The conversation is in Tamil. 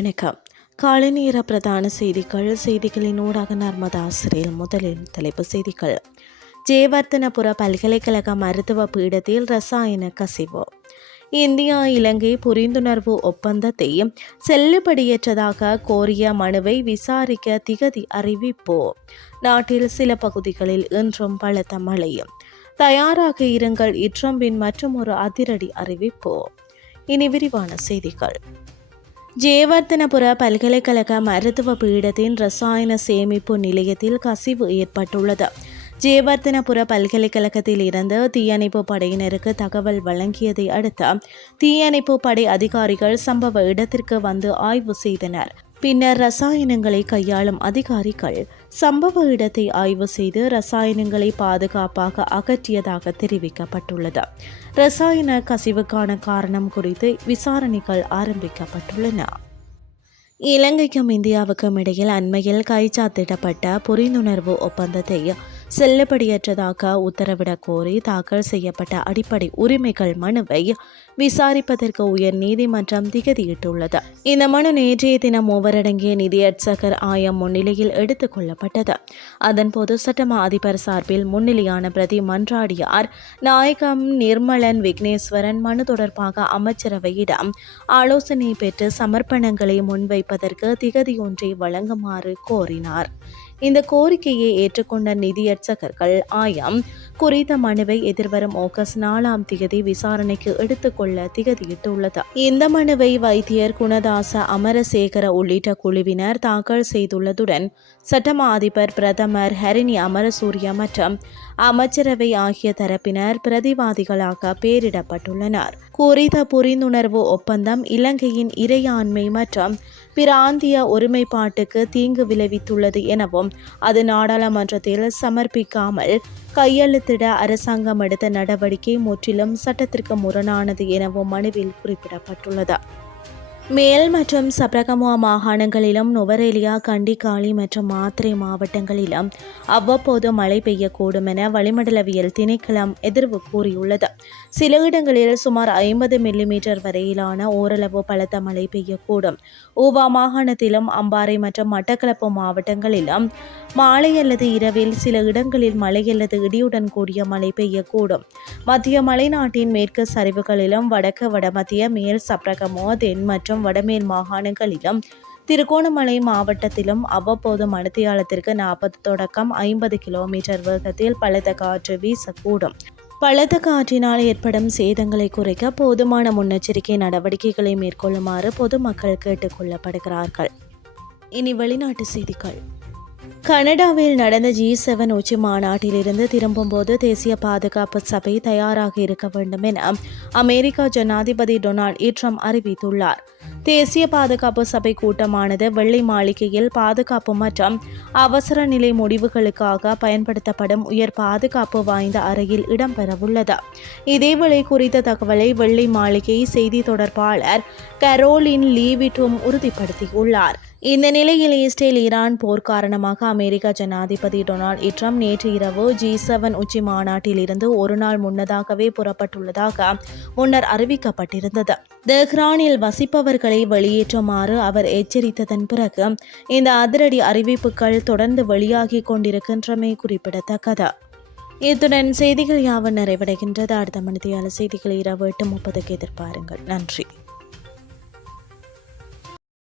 வணக்கம். காலை நேர பிரதான செய்திகள் செய்திகளின் ஊடாக நர்மதா ஆசிரியர் முதலில் தலைப்பு செய்திகள். ஜெயவர்த்தனபுர பல்கலைக்கழக மருத்துவ பீடத்தில் ரசாயன கசிவு. இந்தியா இலங்கை புரிந்துணர்வு ஒப்பந்தத்தை செல்லுபடியற்றதாக கோரிய மனுவை விசாரிக்க திகதி அறிவிப்பு. நாட்டில் சில பகுதிகளில் இன்றும் பலத்த மழை. தயாராக இருங்கள் இட்ரம்பின் மற்றும் ஒரு அதிரடி அறிவிப்பு. இனி விரிவான செய்திகள். ஜேவர்த்தனபுர பல்கலைக்கழக மருத்துவ பீடத்தின் ரசாயன சேமிப்பு நிலையத்தில் கசிவு ஏற்பட்டுள்ளது. ஜேவர்த்தனபுர பல்கலைக்கழகத்தில் இருந்து தீயணைப்பு படையினருக்கு தகவல் வழங்கியதை அடுத்து தீயணைப்பு படை அதிகாரிகள் சம்பவ இடத்திற்கு வந்து ஆய்வு செய்தனர். பின்னர் ரசாயனங்களை கையாளும் அதிகாரிகள் சம்பவ இடத்தை ஆய்வு செய்து ரசாயனங்களை பாதுகாப்பாக அகற்றியதாக தெரிவிக்கப்பட்டுள்ளது. ரசாயன கசிவுக்கான காரணம் குறித்து விசாரணைகள் ஆரம்பிக்கப்பட்டுள்ளன. இலங்கைக்கும் இந்தியாவுக்கும் இடையில் அண்மையில் கைச்சாத்திடப்பட்ட புரிந்துணர்வு ஒப்பந்தத்தை செல்லுபடியற்றதாக உத்தரவிடக் கோரி தாக்கல் செய்யப்பட்ட அடிப்படை உரிமைகள் மனுவை விசாரிப்பதற்கு உயர் நீதிமன்றம் திகதியிட்டுள்ளது. இந்த மனு நேற்றைய தினம் மூவரடங்கிய நிதியட்சகர் ஆயம் முன்னிலையில் எடுத்துக் கொள்ளப்பட்டது. அதன்போது சட்டமா அதிபர் சார்பில் முன்னிலையான பிரதி மன்றாடியார் நாயகம் நிர்மலன் விக்னேஸ்வரன் மனு தொடர்பாக அமைச்சரவையிடம் ஆலோசனை பெற்று சமர்ப்பணங்களை முன்வைப்பதற்கு திகதியொன்றை வழங்குமாறு கோரினார். இந்த கோரிக்கையை ஏற்றுக்கொண்ட நிதியர்ச்சகர்கள் ஆயம். குறித்த மனுவை எதிர்வரும் ஆகஸ்ட் நாலாம் தேதி விசாரணைக்கு எடுத்துக்கொள்ள திகதியிட்டுள்ளது. இந்த மனுவை வைத்தியர் குணதாச அமரசேகர உள்ளிட்ட குழுவினர் தாக்கல் செய்துள்ளதுடன் சட்டமா அதிபர் பிரதமர் ஹரிணி அமரசூரிய மற்றும் அமைச்சரவை ஆகிய தரப்பினர் பிரதிவாதிகளாக பெயரிடப்பட்டுள்ளனர் குறித்த புரிந்துணர்வு ஒப்பந்தம் இலங்கையின் இறையாண்மை மற்றும் பிராந்திய ஒருமைப்பாட்டுக்கு தீங்கு விளைவித்துள்ளது எனவும் அது நாடாளுமன்றத்தில் சமர்ப்பிக்காமல் கையெழுத்திட அரசாங்கம் எடுத்த நடவடிக்கை முற்றிலும் சட்டத்திற்கு முரணானது எனவும் மனுவில் குறிப்பிடப்பட்டுள்ளது. மேல் மற்றும் சப்ரகமுவா மாகாணங்களிலும் நுவரேலியா கண்டிகாலி மற்றும் மாத்திரை மாவட்டங்களிலும் அவ்வப்போது மழை பெய்யக்கூடும் என வளிமண்டலவியல் திணைக்களம் எதிர்வு கூறியுள்ளது. சில இடங்களில் சுமார் ஐம்பது மில்லிமீட்டர் வரையிலான ஓரளவு பலத்த மழை பெய்யக்கூடும். ஊவா மாகாணத்திலும் அம்பாறை மற்றும் மட்டக்களப்பு மாவட்டங்களிலும் மாலை அல்லது இரவில் சில இடங்களில் மழை அல்லது இடியுடன் கூடிய மழை பெய்யக்கூடும். மத்திய மலைநாட்டின் மேற்கு சரிவுகளிலும் வடக்கு வடமத்திய மேல் சப்ரகமோ தென் மற்றும் வடமேல் மாகாணங்களிலும் திருகோணமலை மாவட்டத்திலும் அவ்வப்போது மணித்தியாலத்திற்கு நாற்பது தொடக்கம் ஐம்பது கிலோமீட்டர் வேகத்தில் பலத்த காற்று வீசக்கூடும். பலத்த காற்றினால் ஏற்படும் சேதங்களை குறைக்க போதுமான முன்னெச்சரிக்கை நடவடிக்கைகளை மேற்கொள்ளுமாறு பொதுமக்கள் கேட்டுக்கொள்ளப்படுகிறார்கள் இனி வெளிநாட்டு செய்திகள். கனடாவில் நடந்த ஜி செவன் உச்சி மாநாட்டிலிருந்து திரும்பும்போது தேசிய பாதுகாப்பு சபை தயாராக இருக்க வேண்டும் என அமெரிக்க ஜனாதிபதி டொனால்ட் ட்ரம்ப் அறிவித்துள்ளார். தேசிய பாதுகாப்பு சபை கூட்டமானது வெள்ளை மாளிகையில் பாதுகாப்பு மற்றும் அவசர நிலை முடிவுகளுக்காக பயன்படுத்தப்படும் உயர் பாதுகாப்பு வாய்ந்த அறையில் இடம்பெறவுள்ளது. இதேவேளை குறித்த தகவலை வெள்ளை மாளிகை செய்தி தொடர்பாளர் கரோலின் லீவிட்டும் உறுதிப்படுத்தியுள்ளார். இந்த நிலையில் இஸ்ரேல் ஈரான் போர் காரணமாக அமெரிக்க ஜனாதிபதி டொனால்ட் ட்ரம்ப் நேற்று இரவு ஜி செவன் உச்சி மாநாட்டில் இருந்து ஒரு நாள் முன்னதாகவே புறப்பட்டுள்ளதாக முன்னர் அறிவிக்கப்பட்டிருந்தது. தெஹ்ரானில் வசிப்பவர்கள் வெளியேற்றுமாறு அவர் எச்சரித்ததன் பிறகு இந்த அதிரடி அறிவிப்புகள் தொடர்ந்து வெளியாகி கொண்டிருக்கின்றமை குறிப்பிடத்தக்கது. இத்துடன் செய்திகள் யாவும் நிறைவடைகின்றது. அடுத்த மணித்தியால செய்திகள் இரவு எட்டு முப்பதுக்கு எதிர்பாருங்கள். நன்றி.